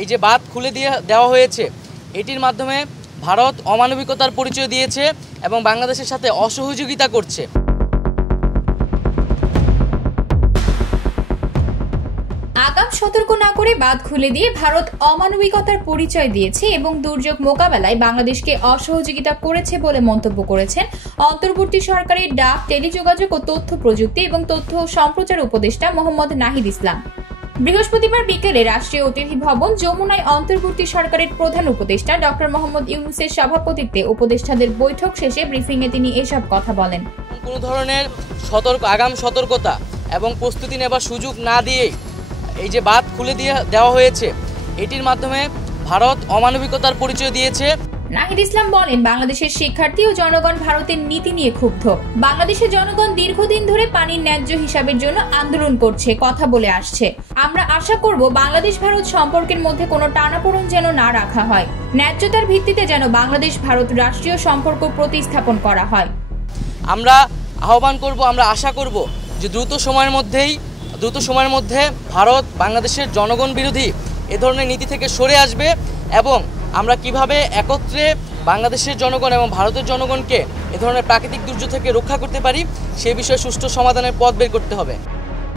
এই যে বাঁধ খুলে দেওয়া হয়েছে, এটির মাধ্যমে ভারত অমানবিকতার পরিচয় দিয়েছে এবং বাংলাদেশের সাথে অসহযোগিতা করছে। আগাম সতর্ক না করে বাঁধ খুলে দিয়ে ভারত অমানবিকতার পরিচয় দিয়েছে এবং দুর্যোগ মোকাবেলায় বাংলাদেশকে অসহযোগিতা করেছে বলে মন্তব্য করেছেন অন্তর্বর্তী সরকারের ডাক, টেলিযোগাযোগ ও তথ্য প্রযুক্তি এবং তথ্য ও সম্প্রচার উপদেষ্টা মোহাম্মদ নাহিদ ইসলাম। বৃহস্পতিবার বিকেলে রাষ্ট্রীয় অতিথি ভবন যমুনায় অন্তর্বর্তী সরকারের প্রধান উপদেষ্টা ডক্টর মোহাম্মদ ইউনূসের সভাপতিত্বে উপদেষ্টাদের বৈঠক শেষে ব্রিফিংয়ে তিনি এসব কথা বলেন। কোনো ধরনের আগাম সতর্কতা এবং প্রস্তুতি নেবার সুযোগ না দিয়েই এই যে বাঁধ খুলে দেওয়া হয়েছে, এটির মাধ্যমে ভারত অমানবিকতার পরিচয় দিয়েছে। নাহিদ ইসলাম বলেন, বাংলাদেশের শিক্ষার্থী ও জনগণ ভারতের নীতি নিয়ে ক্ষুব্ধ। বাংলাদেশের জনগণ দীর্ঘদিন ধরে পানির ন্যায্য হিসাবের জন্য আন্দোলন করছে, কথা বলে আসছে। আমরা আশা করব বাংলাদেশ ভারত সম্পর্কের মধ্যে কোনো টানাপোড়েন যেন না রাখা হয়। ন্যায্যতার ভিত্তিতে যেন বাংলাদেশ ভারত রাষ্ট্রীয় সম্পর্ক প্রতিস্থাপন করা হয়। আমরা আহ্বান করব, আমরা আশা করব যে দ্রুত সময়ের মধ্যে ভারত বাংলাদেশের জনগণ বিরোধী এ ধরনের নীতি থেকে সরে আসবে এবং আমরা কিভাবে একত্রে বাংলাদেশের জনগণ এবং ভারতের জনগণকে এ ধরনের প্রাকৃতিক দুর্যোগ থেকে রক্ষা করতে পারি সে বিষয়ে সুষ্ঠু সমাধানের পথ বের করতে হবে।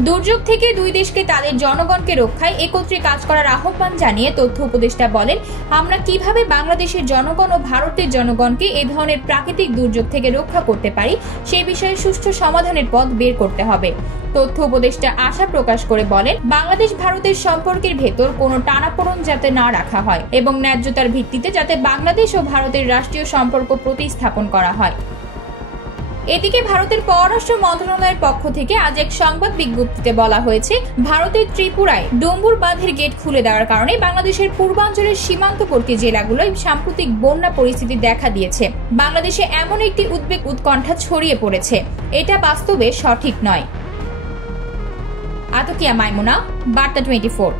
দুর্যোগ থেকে দুই দেশকে তাদের জনগণকে রক্ষায় একত্রে কাজ করার আহ্বান জানিয়ে তথ্য উপদেষ্টা বলেন, আমরা কিভাবে বাংলাদেশের জনগণ ও ভারতের জনগণকে এ ধরনের প্রাকৃতিক দুর্যোগ থেকে রক্ষা করতে পারি সে বিষয়ে সুষ্ঠু সমাধানের পথ বের করতে হবে। তথ্য উপদেষ্টা আশা প্রকাশ করে বলেন, বাংলাদেশ ভারতের সম্পর্কের ভেতর কোনো টানাপোড়েন যাতে না রাখা হয় এবং ন্যায্যতার ভিত্তিতে যাতে বাংলাদেশ ও ভারতের রাষ্ট্রীয় সম্পর্ক প্রতিস্থাপন করা হয়। এদিকে ভারতের পররাষ্ট্র মন্ত্রণালয়ের পক্ষ থেকে আজ এক সংবাদ বিজ্ঞপ্তিতে বলা হয়েছে, ভারতের ত্রিপুরায় ডম্বুর বাঁধের গেট খুলে দেওয়ার কারণে বাংলাদেশের পূর্বাঞ্চলের সীমান্তবর্তী জেলাগুলোয় সাম্প্রতিক বন্যা পরিস্থিতি দেখা দিয়েছে। বাংলাদেশে এমন একটি উদ্বেগ উৎকণ্ঠা ছড়িয়ে পড়েছে, এটা বাস্তবে সঠিক নয়। আতকিয়া মাইমুনা, বার্তা 24।